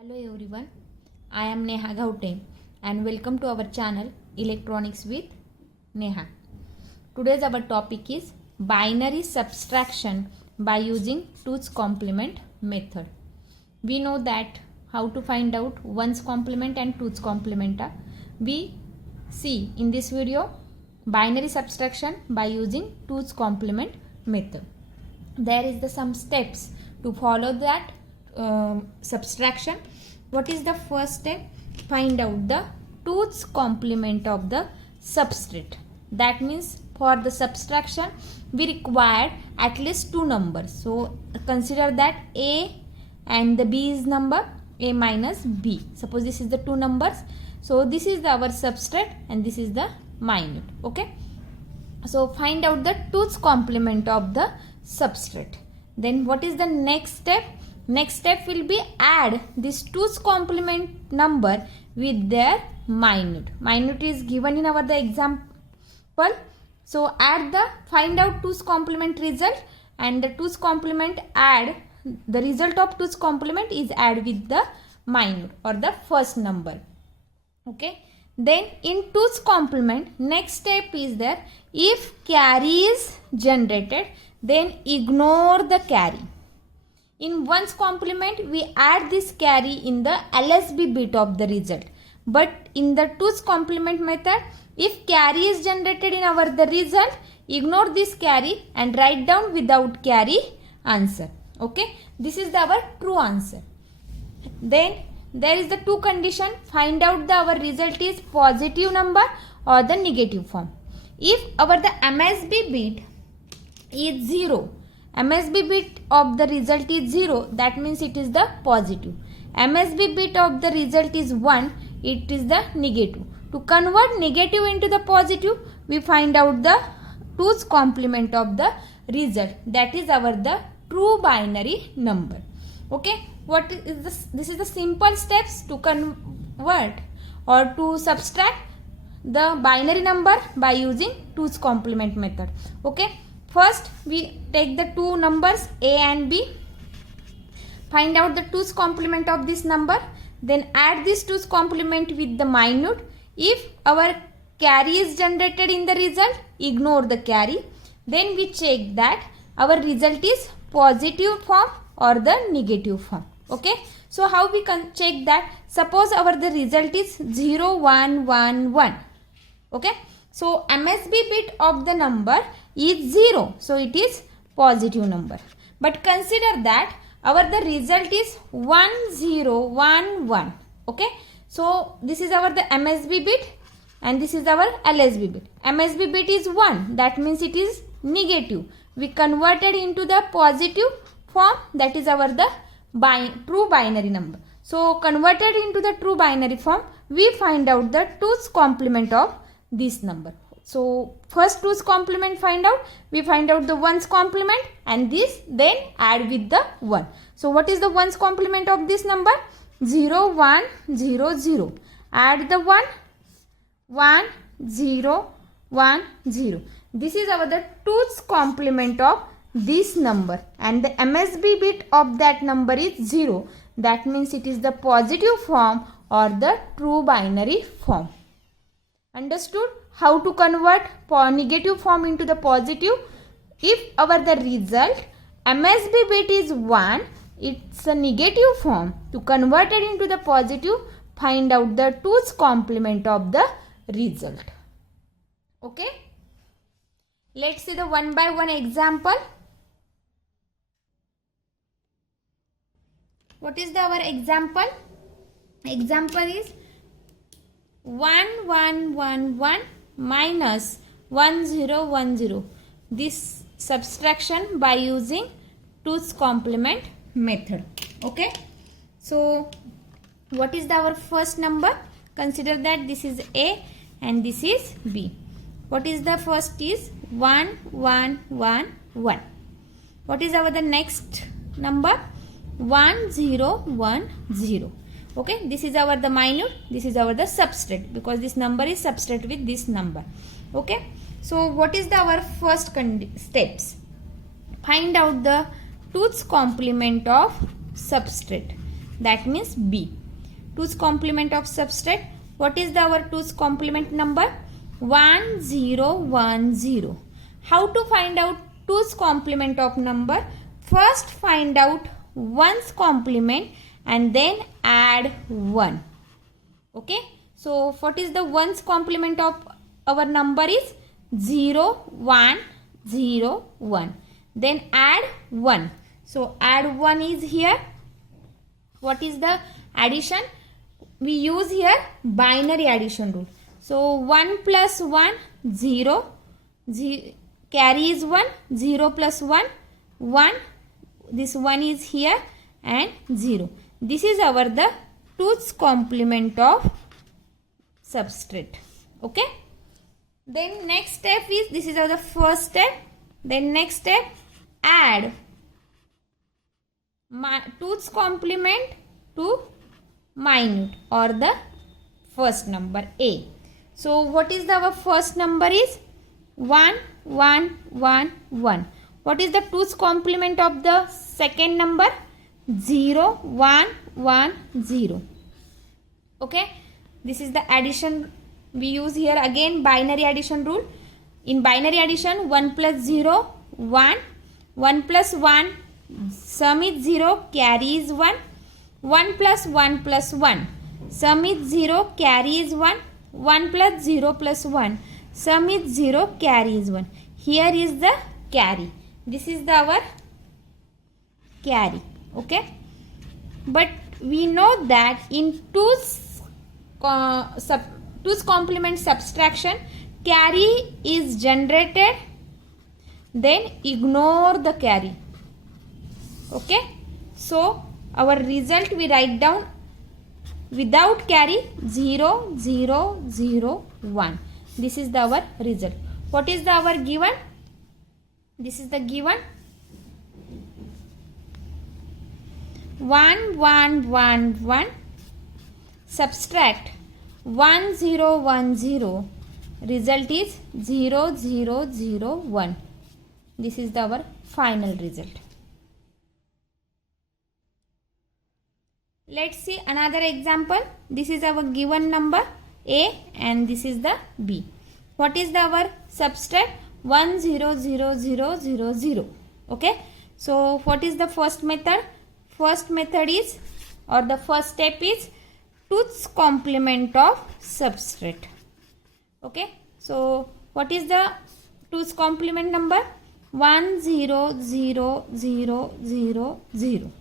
Hello everyone, I am Neha Gaute and welcome to our channel Electronics with Neha. Today's our topic is binary subtraction by using 2's complement method. We know that how to find out 1's complement and 2's complement. We see in this video binary subtraction by using 2's complement method. There is some steps to follow that subtraction. What is the first step? Find out the 2's complement of the substrate. That means for the subtraction we require at least two numbers. So consider that A and the B is number A minus B. Suppose this is the two numbers. So this is our substrate and this is the minute. Okay. So find out the 2's complement of the substrate. Then what is the next step? Next step will be add this 2's complement number with their minute. Minute is given in our the example. So find out 2's complement result, and the 2's complement add the result of 2's complement is add with the minute or the first number. Okay. Then in 2's complement next step is there, if carry is generated then ignore the carry. In 1's complement we add this carry in the LSB bit of the result. But in the 2's complement method, if carry is generated in our the result, ignore this carry and write down without carry answer. Okay. This is our true answer. Then there is the two condition. Find out our result is positive number or the negative form. If our the MSB bit is 0, MSB bit of the result is 0, that means it is the positive. MSB bit of the result is 1, it is the negative. To convert negative into the positive, we find out the 2's complement of the result. That is our the true binary number. Okay. What is this? This is the simple steps to convert or to subtract the binary number by using 2's complement method. Okay. First we take the two numbers A and B, find out the 2's complement of this number, then add this 2's complement with the minute. If our carry is generated in the result, ignore the carry. Then we check that our result is positive form or the negative form. Okay. So how we can check that? Suppose the result is 0, 1, 1, 1. Okay. So MSB bit of the number is 0. So it is positive number. But consider that the result is 1, 0, 1, 1. Okay. So this is the MSB bit and this is our LSB bit. MSB bit is 1. That means it is negative. We converted into the positive form. That is the true binary number. So converted into the true binary form, we find out the 2's complement of this number. So first 2's complement find out, we find out the 1's complement and this then add with the 1. So what is the 1's complement of this number? 0, 1, 0, 0. Add the 1, 1, 0, 1, 0. This is the 2's complement of this number and the MSB bit of that number is 0. That means it is the positive form or the true binary form. Understood how to convert negative form into the positive? If the result MSB bit is 1, it's a negative form. To convert it into the positive, find out the 2's complement of the result. Okay. Let's see the one by one example. What is our example? Example is 1, 1, 1, 1 minus 1, 0, 1, 0. This subtraction by using 2's complement method. Okay. So what is our first number? Consider that this is A and this is B. What is the first is 1, 1, 1, 1. What is the next number? 1, 0, 1, 0. Okay, this is the minute, this is the substrate, because this number is substrate with this number. Okay, so what is our first steps? Find out the 2's complement of substrate. that means B. 2's complement of subtract. What is our 2's complement number? 1010. How to find out 2's complement of number? First find out 1's complement and then add 1. Okay. So what is the 1's complement of our number is 0, 1, 0, 1. Then add 1. So add 1 is here. What is the addition? We use here binary addition rule. So 1 plus 1, 0. Carry is 1. 0 plus 1, 1. This 1 is here and 0. This is our the 2's complement of subtract. Okay. Then next step is, this is our the first step. Then next step, add 2's complement to minute or the first number A. So what is our first number is 1, 1, 1, 1. What is the 2's complement of the second number? 0, 1, 1, 0. Okay. This is the addition we use here. Again binary addition rule. In binary addition, 1 plus 0, 1. 1 plus 1, sum is 0, carry is 1. 1 plus 1 plus 1, sum is 0, carry is 1. 1 plus 0 plus 1, sum is 0, carry is 1. Here is the carry. This is our carry. Okay. But we know that in 2's complement subtraction, carry is generated, then ignore the carry. Okay. So our result we write down without carry 0, 0, 0, 1. This is our result. What is our given? This is the given 1, 1, 1, 1. Subtract 1, 0, 1, 0. Result is 0, 0, 0, 1. This is our final result. Let's see another example. This is our given number A and this is the B. What is our subtract? 1, 0, 0, 0, 0, 0. Okay. So what is the first method? First method is, or the first step is 2's complement of subtract. Okay. So what is the 2's complement number? 1, 0, 0, 0, 0, 0.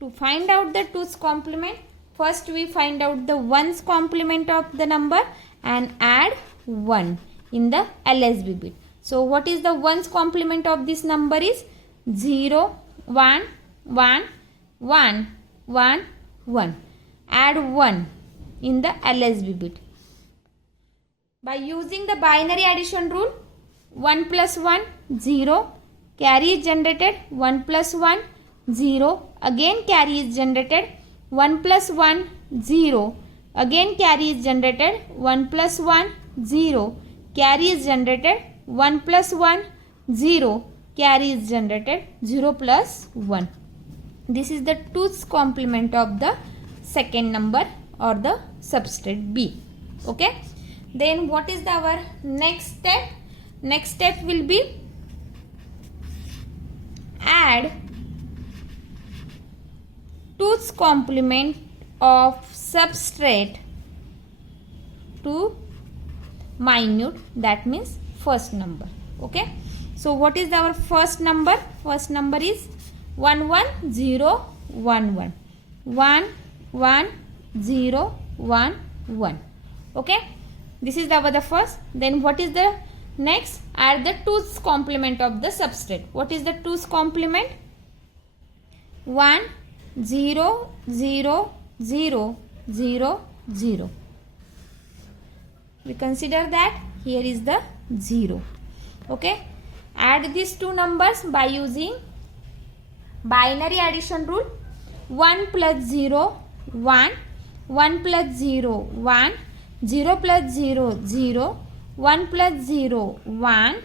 To find out the 2's complement, first we find out the 1's complement of the number and add 1 in the LSB bit. So what is the 1's complement of this number is 0, 1, 1, 1, 1, 1. Add 1 in the LSB bit. By using the binary addition rule, 1 plus 1, 0. Carry is generated, 1 plus 1, 0. Again carry is generated, 1 plus 1, 0. Again carry is generated, 1 plus 1, 0. Carry is generated, 1 plus 1, 0. Carry is generated, 0 plus 1. This is the 2's complement of the second number or the subtract B. Okay. Then what is our next step? Next step will be add 2's complement of subtract to minute, that means first number. Okay. So what is our first number? First number is 1, 1, 0, 1, 1. 1, 1, 0, 1, 1. Okay. This is the first. Then what is the next? Add the 2's complement of the subtract. What is the 2's complement? 1, 0, 0, 0, 0, 0. We consider that here is the 0. Okay. Add these two numbers by using binary addition rule. 1 plus 0, 1. 1 plus 0, 1. 0 plus 0, 0. 1 plus 0, 1.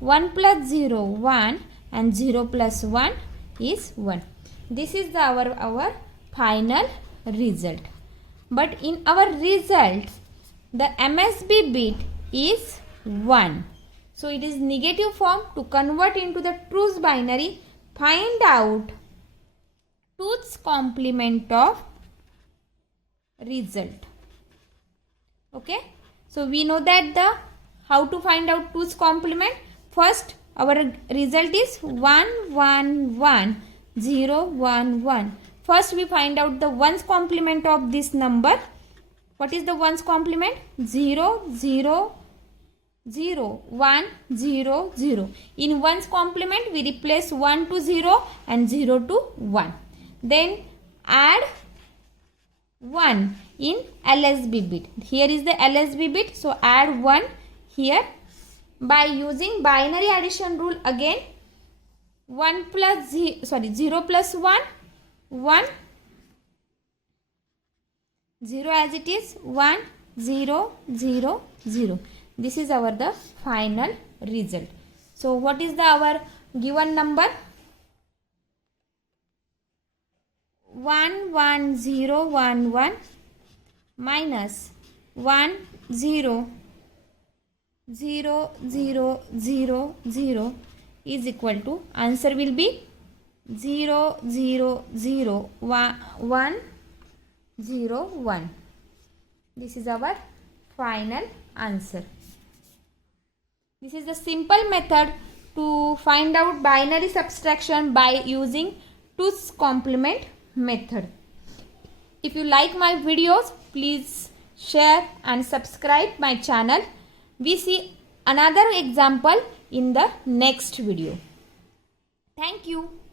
1 plus 0, 1. And 0 plus 1 is 1. This is our final result. But in our result, the MSB bit is 1. So it is negative form. To convert into the 2's binary, find out 2's complement of result. Okay. So we know that how to find out 2's complement. First, our result is 1 1 1 0 1 1. First we find out the 1's complement of this number. What is the 1's complement? 0 0 0 1 0 0. In 1's complement we replace 1 to 0 and 0 to 1. Then add 1 in LSB bit. Here is the LSB bit. So add 1 here. By using binary addition rule again, 0 plus 1, 1, 0 as it is, 1 0 0 0. This is the final result. So what is our given number? 1 1 0 1 1 minus 1 0 0 0 0 0 is equal to, answer will be 0 0 0 1 0 1. This is our final answer. This is the simple method to find out binary subtraction by using 2's complement method. If you like my videos, please share and subscribe my channel. We see another example in the next video. Thank you.